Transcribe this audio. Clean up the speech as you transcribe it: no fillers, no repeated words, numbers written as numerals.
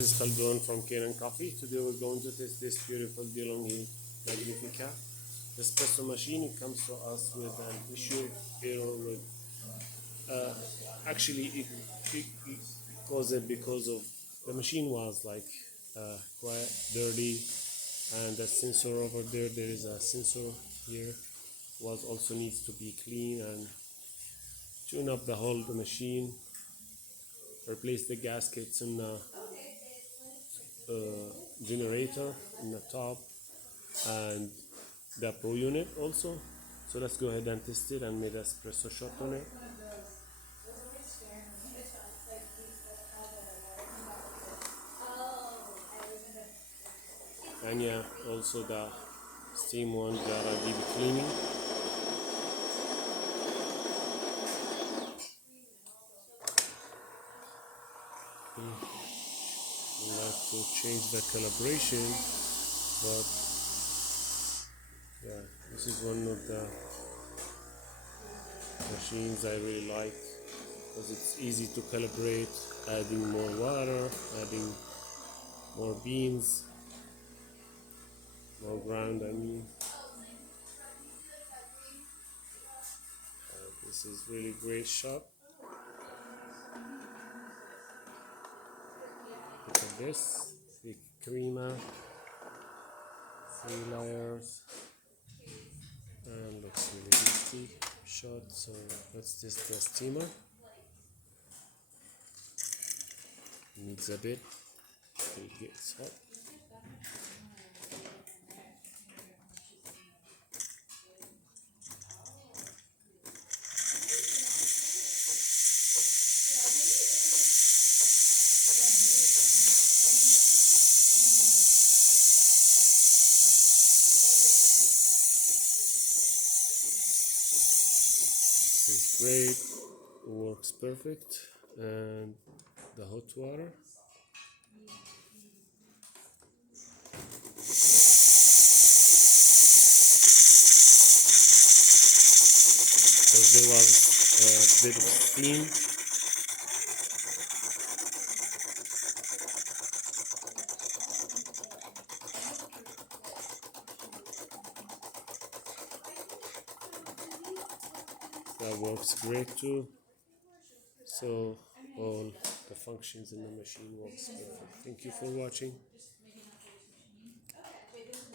This is Khaldun from Kanen Coffee. Today we're going to test this beautiful DeLonghi Magnificia espresso machine. It comes to us with an issue error with actually it caused it because of the machine was like quite dirty, and the sensor over there is a sensor here was also needs to be clean and tune up the whole the machine, replace the gaskets in the generator in the top and the pro unit also. So let's go ahead and test it and make an espresso shot on it. And yeah, also the steam one gotta be cleaning. I like to change the calibration, but yeah, this is one of the machines I really like because it's easy to calibrate, adding more water, adding more beans, more ground I mean. This is really great shot. Look at this, thick crema, 3 layers, and looks really tasty shot. So let's test the steamer. Needs a bit, it gets hot. It's great, it works perfect. And the hot water, because there was a bit of steam. That works great too. So all the functions in the machine works perfect. Thank you for watching.